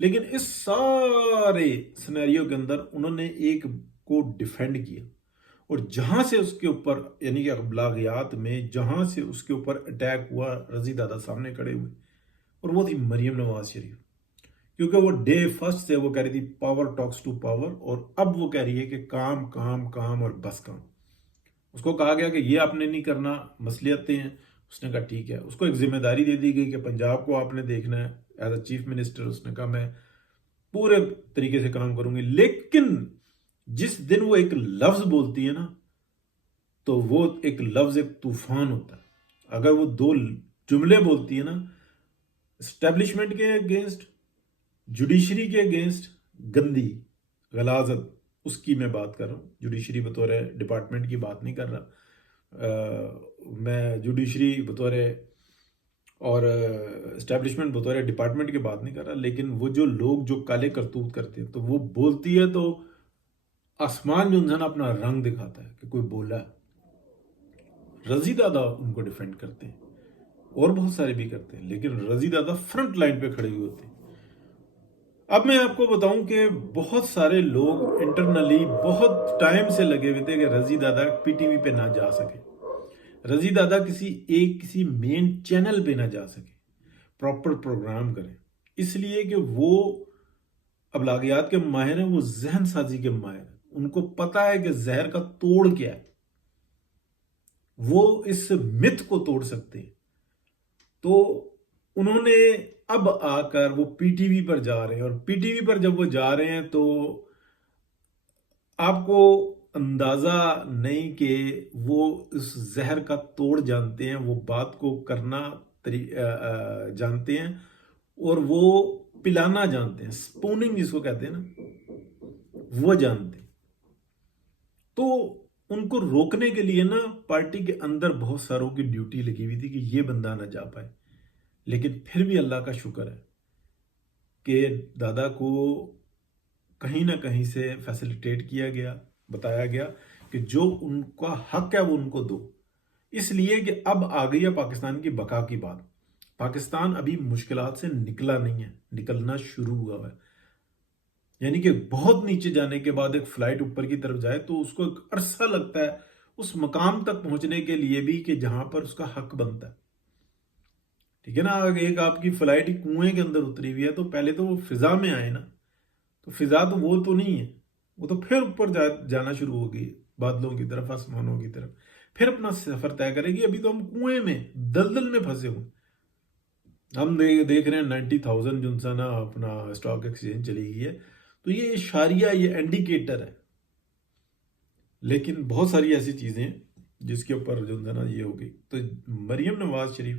لیکن اس سارے سنیریو کے اندر انہوں نے ایک کو ڈیفینڈ کیا، اور جہاں سے اس کے اوپر یعنی کہ ابلاغیات میں جہاں سے اس کے اوپر اٹیک ہوا، رضی دادا سامنے کھڑے ہوئے، اور وہ تھی مریم نواز شریف، کیونکہ وہ ڈے فرسٹ سے وہ کہہ رہی تھی پاور ٹاکس ٹو پاور، اور اب وہ کہہ رہی ہے کہ کام کام کام اور بس کام۔ اس کو کہا گیا کہ یہ آپ نے نہیں کرنا، مصلحتیں ہیں، اس نے کہا ٹھیک ہے۔ اس کو ایک ذمہ داری دے دی گئی کہ پنجاب کو آپ نے دیکھنا ہے ایز اے چیف منسٹر۔ اس نے کہا میں پورے طریقے سے کام کروں گی، لیکن جس دن وہ ایک لفظ بولتی ہے نا تو وہ ایک لفظ ایک طوفان ہوتا ہے۔ اگر وہ دو جملے بولتی ہے نا، اسٹیبلشمنٹ کے اگینسٹ، جوڈیشری کے اگینسٹ، گندی غلاظت، اس کی میں بات کر رہا ہوں۔ جوڈیشری بطور ڈپارٹمنٹ کی بات نہیں کر رہا، میں جوڈیشری بطور اور اسٹیبلشمنٹ بطور ڈپارٹمنٹ کی بات نہیں کر رہا، لیکن وہ جو لوگ جو کالے کرتوت کرتے ہیں تو وہ بولتی ہے تو آسمان جو انسان اپنا رنگ دکھاتا ہے کہ کوئی بولا ہے۔ رضی دادا ان کو ڈیفینڈ کرتے ہیں، اور بہت سارے بھی کرتے ہیں، لیکن رضی دادا فرنٹ لائن پہ کھڑے ہوئے ہوتے ہیں۔ اب میں آپ کو بتاؤں کہ بہت سارے لوگ انٹرنلی بہت ٹائم سے لگے ہوئے تھے کہ رضی دادا پی ٹی وی پہ نہ جا سکے، رضی دادا کسی مین چینل پہ نہ جا سکے، پراپر پروگرام کریں، اس لیے کہ وہ ابلاغیات کے ماہر ہیں، وہ ذہن سازی کے ماہر ہیں، ان کو پتا ہے کہ زہر کا توڑ کیا ہے، وہ اس مت کو توڑ سکتے ہیں۔ تو انہوں نے اب آ کر وہ پی ٹی وی پر جا رہے ہیں، اور پی ٹی وی پر جب وہ جا رہے ہیں تو آپ کو اندازہ نہیں کہ وہ اس زہر کا توڑ جانتے ہیں، وہ بات کو کرنا جانتے ہیں، اور وہ پلانا جانتے ہیں، سپوننگ جس کو کہتے ہیں نا، وہ جانتے ہیں۔ تو ان کو روکنے کے لیے نا پارٹی کے اندر بہت ساروں کی ڈیوٹی لگی ہوئی تھی کہ یہ بندہ نہ جا پائے، لیکن پھر بھی اللہ کا شکر ہے کہ دادا کو کہیں نہ کہیں سے فیسلیٹیٹ کیا گیا، بتایا گیا کہ جو ان کا حق ہے وہ ان کو دو، اس لیے کہ اب آ گئی ہے پاکستان کی بقا کی بات۔ پاکستان ابھی مشکلات سے نکلا نہیں ہے، نکلنا شروع ہوا ہے، یعنی کہ بہت نیچے جانے کے بعد ایک فلائٹ اوپر کی طرف جائے تو اس کو ایک عرصہ لگتا ہے اس مقام تک پہنچنے کے لیے بھی کہ جہاں پر اس کا حق بنتا ہے، ٹھیک ہے نا۔ ایک آپ کی فلائٹ کنویں کے اندر اتری ہوئی ہے تو پہلے تو وہ فضا میں آئے نا، تو فضا تو وہ تو نہیں ہے، وہ تو پھر اوپر جانا شروع ہوگی بادلوں کی طرف، آسمانوں کی طرف، پھر اپنا سفر طے کرے گی۔ ابھی تو ہم کنویں میں دلدل میں پھنسے ہوئے، ہم دیکھ رہے ہیں 90,000 جو انسان اپنا اسٹاک ایکسچینج چلی گئی ہے، تو یہ اشاریہ، یہ انڈیکیٹر ہے، لیکن بہت ساری ایسی چیزیں جس کے اوپر جو ہے نا یہ ہو گئی۔ تو مریم نواز شریف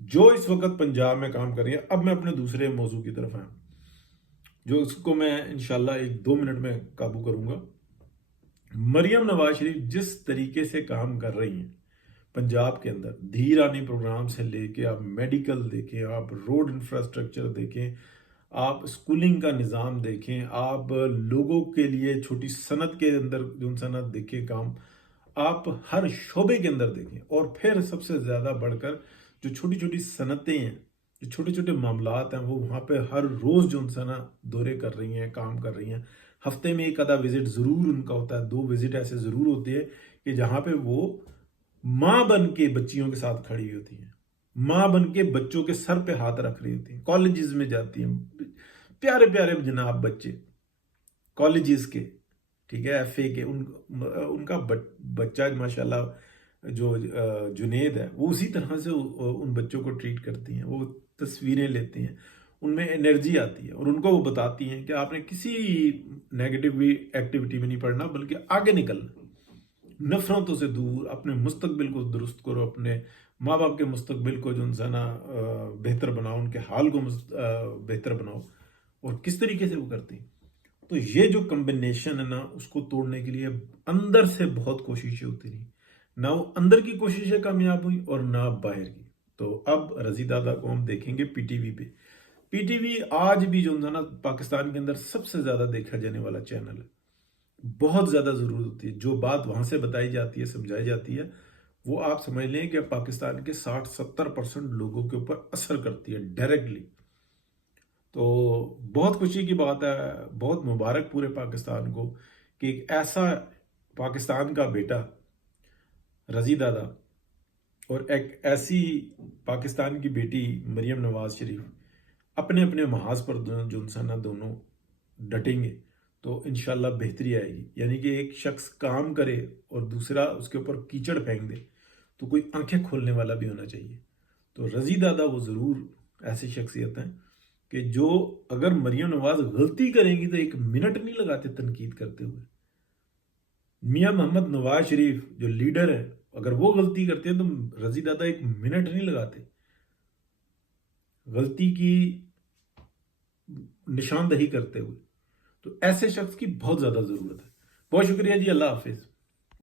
جو اس وقت پنجاب میں کام کر رہی ہے، اب میں اپنے دوسرے موضوع کی طرف آیا جو اس کو میں انشاءاللہ 1-2 منٹ میں قابو کروں گا۔ مریم نواز شریف جس طریقے سے کام کر رہی ہیں پنجاب کے اندر، دھیرانی پروگرام سے لے کے آپ میڈیکل دیکھیں، آپ روڈ انفراسٹرکچر دیکھیں، آپ اسکولنگ کا نظام دیکھیں، آپ لوگوں کے لیے چھوٹی صنعت کے اندر جو صنعت دیکھیں کام، آپ ہر شعبے کے اندر دیکھیں، اور پھر سب سے زیادہ بڑھ کر جو چھوٹی چھوٹی صنعتیں ہیں، جو چھوٹے چھوٹے معاملات ہیں، وہ وہاں پہ ہر روز جو دورے کر رہی ہیں، کام کر رہی ہیں۔ ہفتے میں ایک آدھا وزٹ ضرور ان کا ہوتا ہے، 2 وزٹ ایسے ضرور ہوتے ہیں کہ جہاں پہ وہ ماں بن کے بچیوں کے ساتھ کھڑی ہوتی ہیں، ماں بن کے بچوں کے سر پہ ہاتھ رکھ رہی ہوتی ہیں، کالجز میں جاتی ہیں، پیارے پیارے جناب بچے کالجز کے، ٹھیک ہے، ایف اے کے، ان کا بچہ ماشاءاللہ جو جنید ہے وہ اسی طرح سے ان بچوں کو ٹریٹ کرتی ہیں، وہ تصویریں لیتے ہیں، ان میں انرجی آتی ہے، اور ان کو وہ بتاتی ہیں کہ آپ نے کسی نیگیٹو ایکٹیویٹی میں نہیں پڑھنا، بلکہ آگے نکلنا، نفرتوں سے دور، اپنے مستقبل کو درست کرو، اپنے ماں باپ کے مستقبل کو جو انسان بہتر بناؤ، ان کے حال کو بہتر بناؤ، اور کس طریقے سے وہ کرتی ہیں۔ تو یہ جو کمبینیشن ہے نا، اس کو توڑنے کے لیے اندر سے بہت کوششیں ہوتی رہی، نہ وہ اندر کی کوششیں کامیاب ہوئی اور نہ باہر کی۔ تو اب رضی دادا کو ہم دیکھیں گے پی ٹی وی پہ۔ پی ٹی وی آج بھی جو ہے نا پاکستان کے اندر سب سے زیادہ دیکھا جانے والا چینل ہے، بہت زیادہ ضرورت ہوتی ہے، جو بات وہاں سے بتائی جاتی ہے، سمجھائی جاتی ہے، وہ آپ سمجھ لیں کہ پاکستان کے 60-70% لوگوں کے اوپر اثر کرتی ہے ڈائریکٹلی۔ تو بہت خوشی کی بات ہے، بہت مبارک پورے پاکستان کو کہ ایک ایسا پاکستان کا بیٹا رضی دادا اور ایک ایسی پاکستان کی بیٹی مریم نواز شریف اپنے اپنے محاذ پر جو انسان دونوں ڈٹیں گے تو انشاءاللہ بہتری آئے گی. یعنی کہ ایک شخص کام کرے اور دوسرا اس کے اوپر کیچڑ پھینک دے تو کوئی آنکھیں کھولنے والا بھی ہونا چاہیے. تو رضی دادا وہ ضرور ایسی شخصیت ہیں کہ جو اگر مریم نواز غلطی کریں گی تو ایک منٹ نہیں لگاتے تنقید کرتے ہوئے. میاں محمد نواز شریف جو لیڈر ہے اگر وہ غلطی کرتے ہیں تو رضی دادا ایک منٹ نہیں لگاتے غلطی کی نشاندہی کرتے ہوئے. تو ایسے شخص کی بہت زیادہ ضرورت ہے. بہت شکریہ جی، اللہ حافظ.